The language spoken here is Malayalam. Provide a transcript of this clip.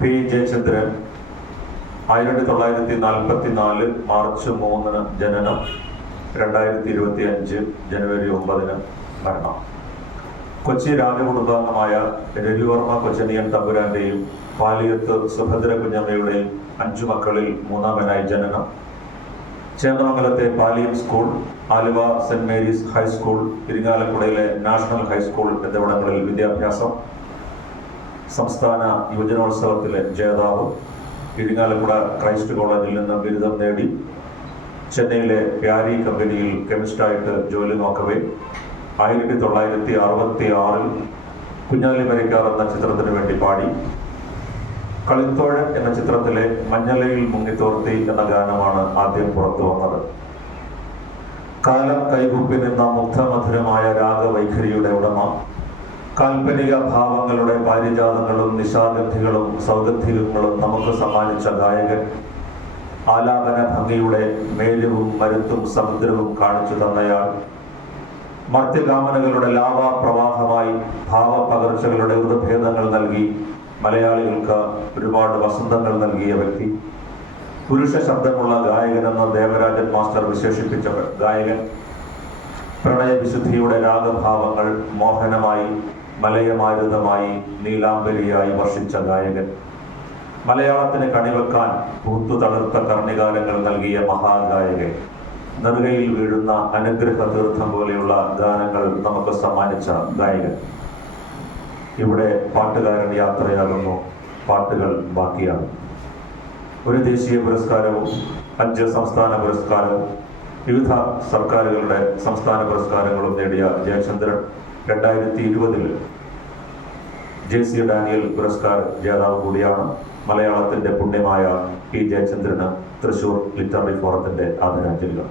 പി ജയചന്ദ്രൻ ആയിരത്തി തൊള്ളായിരത്തി നാൽപ്പത്തി നാല് മാർച്ച് മൂന്നിന് ജനനം രണ്ടായിരത്തി ഇരുപത്തി അഞ്ച് ജനുവരി ഒമ്പതിന് മരണം. കൊച്ചി രാജകുടുംബാംഗമായ രവിവർമ്മ കൊച്ചനിയൻ തമ്പുരാന്റെയും പാലിയത്ത് സുഭദ്ര കുഞ്ഞമ്മയുടെയും അഞ്ചു മക്കളിൽ മൂന്നാമനായി ജനനം. ചേന്ദമംഗലത്തെ Paliyam school Aluva saint Mary's high school ഇരിങ്ങാലക്കുടയിലെ national high school എന്നിവിടങ്ങളിൽ വിദ്യാഭ്യാസം സംസ്ഥാന യുവജനോത്സവത്തിലെ ജേതാവ് ഇരിങ്ങാലക്കുട ക്രൈസ്റ്റ് കോളേജിൽ നിന്ന് ബിരുദം നേടി ചെന്നൈയിലെ പ്യാരി കമ്പനിയിൽ കെമിസ്റ്റായിട്ട് ജോലി നോക്കവേ. ആയിരത്തി തൊള്ളായിരത്തി അറുപത്തി ആറിൽ കുഞ്ഞാലി മരിക്കാർ എന്ന ചിത്രത്തിന് വേണ്ടി പാടി. കളിത്തോഴൻ എന്ന ചിത്രത്തിലെ മഞ്ഞലയിൽ മുങ്ങിത്തോർത്തി എന്ന ഗാനമാണ് ആദ്യം പുറത്തു വന്നത്. കാലം കൈകുപ്പി നിന്ന മുഗ്ധമധുരമായ രാഗവൈഖരിയുടെ ഉടമ കാൽപ്പനിക ഭാവങ്ങളുടെ പാരിജാതങ്ങളും നിശാഗന്ധികളും സൗഗന്ധികങ്ങളും നമുക്ക് സമ്മാനിച്ച ഗായകൻ ആലാപന ഭംഗിയുടെ മേലുവും മരുത്തും സമുദ്രവും കാണിച്ചു തന്നയാൾ. മർത്യകാമനകളുടെ ലാവാ പ്രവാഹമായി ഭാവപകർച്ചകളുടെ ഉദഭേദങ്ങൾ നൽകി മലയാളികൾക്ക് ഒരുപാട് വസന്തങ്ങൾ നൽകിയ വ്യക്തി. പുരുഷ ശബ്ദമുള്ള ഗായകനെന്ന് ദേവരാജൻ മാസ്റ്റർ വിശേഷിപ്പിച്ചവർ ഗായകൻ. പ്രണയവിശുദ്ധിയുടെ രാഗഭാവങ്ങൾ മോഹനമായി മലയമാരുതമായി നീലാംബരിയായി വർഷിച്ച ഗായകൻ. മലയാളത്തിന് കണിവെക്കാൻ പൂത്തു തളർത്ത കർണികാലങ്ങൾ നൽകിയ മഹാഗായകൻ. നെറുകയിൽ വീഴുന്ന അനുഗ്രഹ തീർത്ഥം പോലെയുള്ള ഗാനങ്ങൾ നമുക്ക് സമ്മാനിച്ച ഗായകൻ. ഇവിടെ പാട്ടുകാരൻ യാത്രയാകുന്നു പാട്ടുകൾ ബാക്കിയാണ് ഒരു ദേശീയ പുരസ്കാരവും അഞ്ച് സംസ്ഥാന പുരസ്കാരവും വിവിധ സർക്കാരുകളുടെ സംസ്ഥാന പുരസ്കാരങ്ങളും നേടിയ ജയചന്ദ്രൻ രണ്ടായിരത്തി ഇരുപതിൽ ജെ സി ഡാനിയൽ പുരസ്കാർ ജേതാവ് കൂടിയാണ് മലയാളത്തിന്റെ പുണ്യമായ പി ജയചന്ദ്രന് തൃശൂർ ലിറ്റററി ഫോറത്തിന്റെ ആദരാഞ്ജലികൾ.